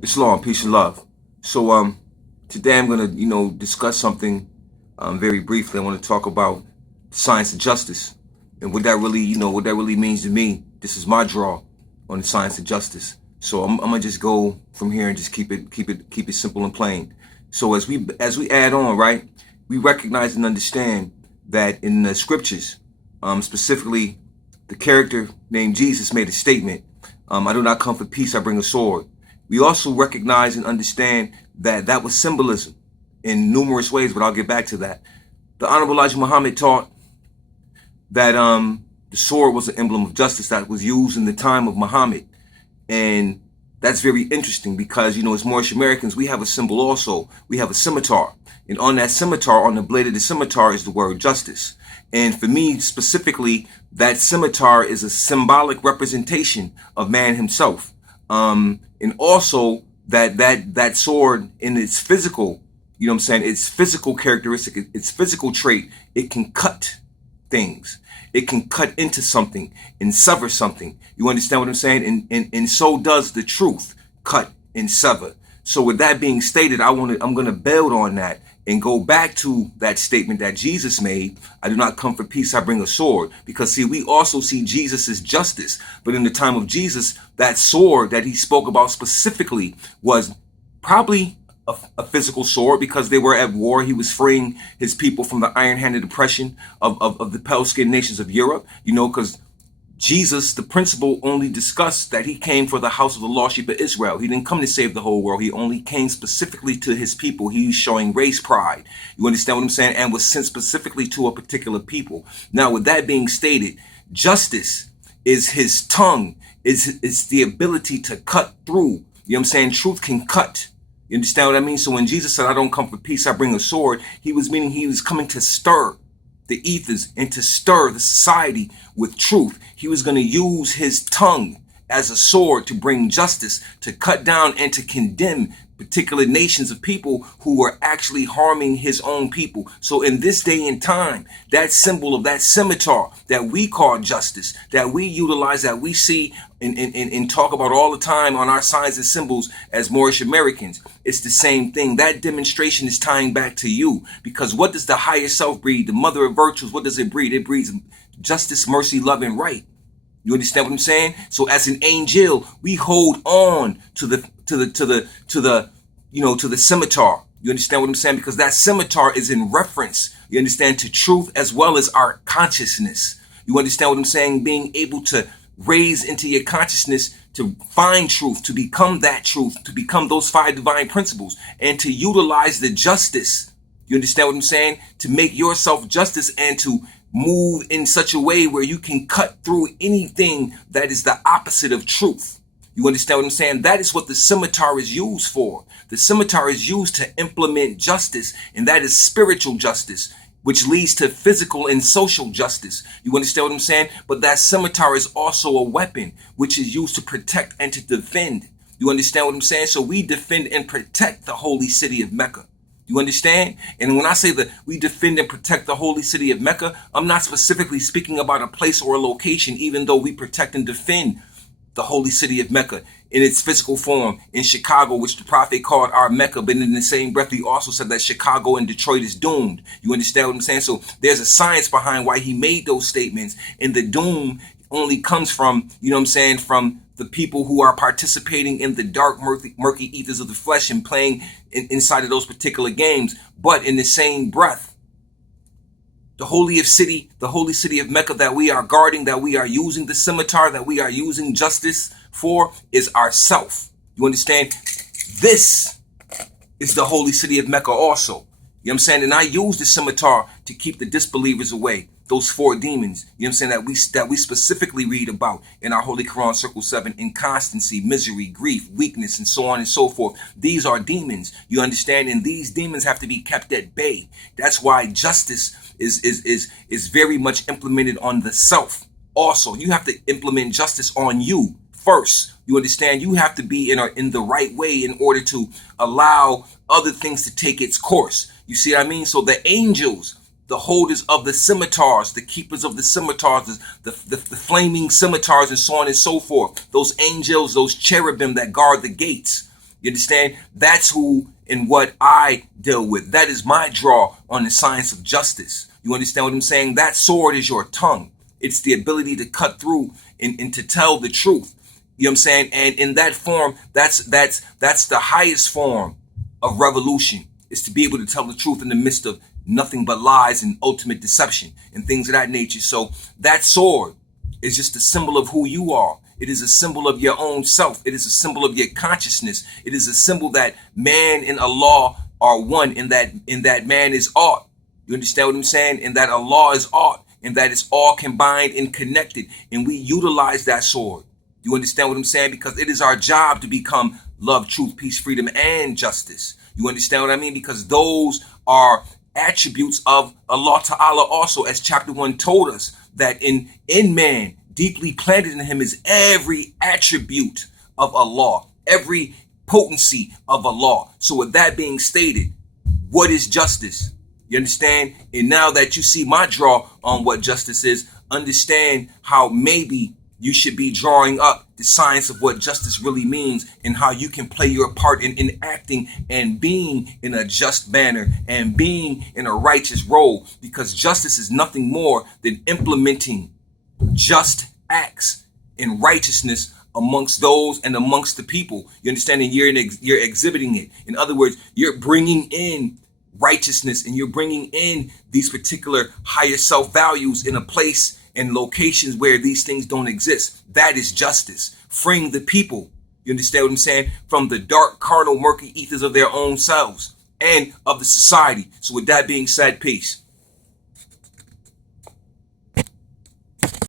Islam, peace and love. So today I'm gonna discuss something very briefly. I want to talk about science of justice and what that really what that really means to me. This is my draw on the science of justice. So I'm gonna just go from here and just keep it simple and plain. So as we add on, right, we recognize and understand that in the scriptures, specifically the character named Jesus made a statement. I do not come for peace, I bring a sword. We also recognize and understand that that was symbolism in numerous ways, but I'll get back to that. The Honorable Elijah Muhammad taught that the sword was an emblem of justice that was used in the time of Muhammad. And that's very interesting because, as Moorish Americans, we have a symbol also. We have a scimitar. And on that scimitar, on the blade of the scimitar, is the word justice. And for me specifically, that scimitar is a symbolic representation of man himself. And also that sword in its physical, its physical characteristic, its physical trait, it can cut things. It can cut into something and sever something. You understand what I'm saying? And so does the truth cut and sever. So with that being stated, I'm gonna build on that and go back to that statement that Jesus made. I do not come for peace, I bring a sword. Because see, we also see Jesus as justice. But in the time of Jesus, that sword that he spoke about specifically was probably a physical sword because they were at war. He was freeing his people from the iron-handed oppression of the pale-skinned nations of Europe, because Jesus, the principle, only discussed that he came for the house of the lost sheep of Israel. He didn't come to save the whole world. He only came specifically to his people. He's showing race pride. You understand what I'm saying? And was sent specifically to a particular people. Now, with that being stated, justice is his tongue. It's the ability to cut through. You know what I'm saying? Truth can cut. You understand what I mean? So when Jesus said, I don't come for peace, I bring a sword, he was meaning he was coming to stir the ethers and to stir the society with truth. He was going to use his tongue as a sword to bring justice, to cut down and to condemn particular nations of people who were actually harming his own people. So in this day and time, that symbol of that scimitar that we call justice, that we utilize, that we see and talk about all the time on our signs and symbols as Moorish Americans, it's the same thing. That demonstration is tying back to you, because what does the higher self breed, the mother of virtues, what does it breed? It breeds justice, mercy, love, and right. You understand what I'm saying? So as an angel, we hold on to the scimitar. You understand what I'm saying? Because that scimitar is in reference, you understand, to truth as well as our consciousness. You understand what I'm saying? Being able to raise into your consciousness to find truth, to become that truth, to become those five divine principles, and to utilize the justice. You understand what I'm saying? To make yourself justice and to move in such a way where you can cut through anything that is the opposite of truth. You understand what I'm saying? That is what the scimitar is used for. The scimitar is used to implement justice, and that is spiritual justice, which leads to physical and social justice. You understand what I'm saying? But that scimitar is also a weapon, which is used to protect and to defend. You understand what I'm saying? So we defend and protect the holy city of Mecca. You understand? And when I say that we defend and protect the holy city of Mecca, I'm not specifically speaking about a place or a location, even though we protect and defend the holy city of Mecca in its physical form in Chicago, which the prophet called our Mecca. But in the same breath, he also said that Chicago and Detroit is doomed. You understand what I'm saying? So there's a science behind why he made those statements. And the doom only comes from, from the people who are participating in the dark, murky ethers of the flesh and playing inside of those particular games. But in the same breath, the holy city of Mecca that we are guarding, that we are using the scimitar, that we are using justice for, is ourself. You understand? This is the holy city of Mecca also. You know what I'm saying? And I use the scimitar to keep the disbelievers away. Those four demons, you know what I'm saying, that we specifically read about in our Holy Quran, Circle 7, inconstancy, misery, grief, weakness, and so on and so forth. These are demons, you understand? And these demons have to be kept at bay. That's why justice is very much implemented on the self. Also, you have to implement justice on you first. You understand? You have to be in the right way in order to allow other things to take its course. You see what I mean? So the angels, the holders of the scimitars, the keepers of the scimitars, the flaming scimitars, and so on and so forth. Those angels, those cherubim that guard the gates. You understand? That's who and what I deal with. That is my draw on the science of justice. You understand what I'm saying? That sword is your tongue. It's the ability to cut through and to tell the truth. You know what I'm saying? And in that form, that's the highest form of revolution, is to be able to tell the truth in the midst of nothing but lies and ultimate deception and things of that nature. So that sword is just a symbol of who you are. It is a symbol of your own self. It is a symbol of your consciousness. It is a symbol that man and Allah are one, and that man is art. You understand what I'm saying? And that Allah is art, and that it's all combined and connected. And we utilize that sword. You understand what I'm saying? Because it is our job to become love, truth, peace, freedom, and justice. You understand what I mean? Because those are attributes of Allah Ta'ala also, as chapter 1 told us, that in man, deeply planted in him, is every attribute of Allah, every potency of Allah. So with that being stated, what is justice? You understand? And now that you see my draw on what justice is, understand how maybe you should be drawing up the science of what justice really means, and how you can play your part in acting and being in a just manner and being in a righteous role. Because justice is nothing more than implementing just acts in righteousness amongst those and amongst the people. You understand? And you're exhibiting it. In other words, you're bringing in righteousness, and you're bringing in these particular higher self values in a place and locations where these things don't exist. That is justice. Freeing the people, you understand what I'm saying, from the dark, carnal, murky ethers of their own selves and of the society. So with that being said, peace.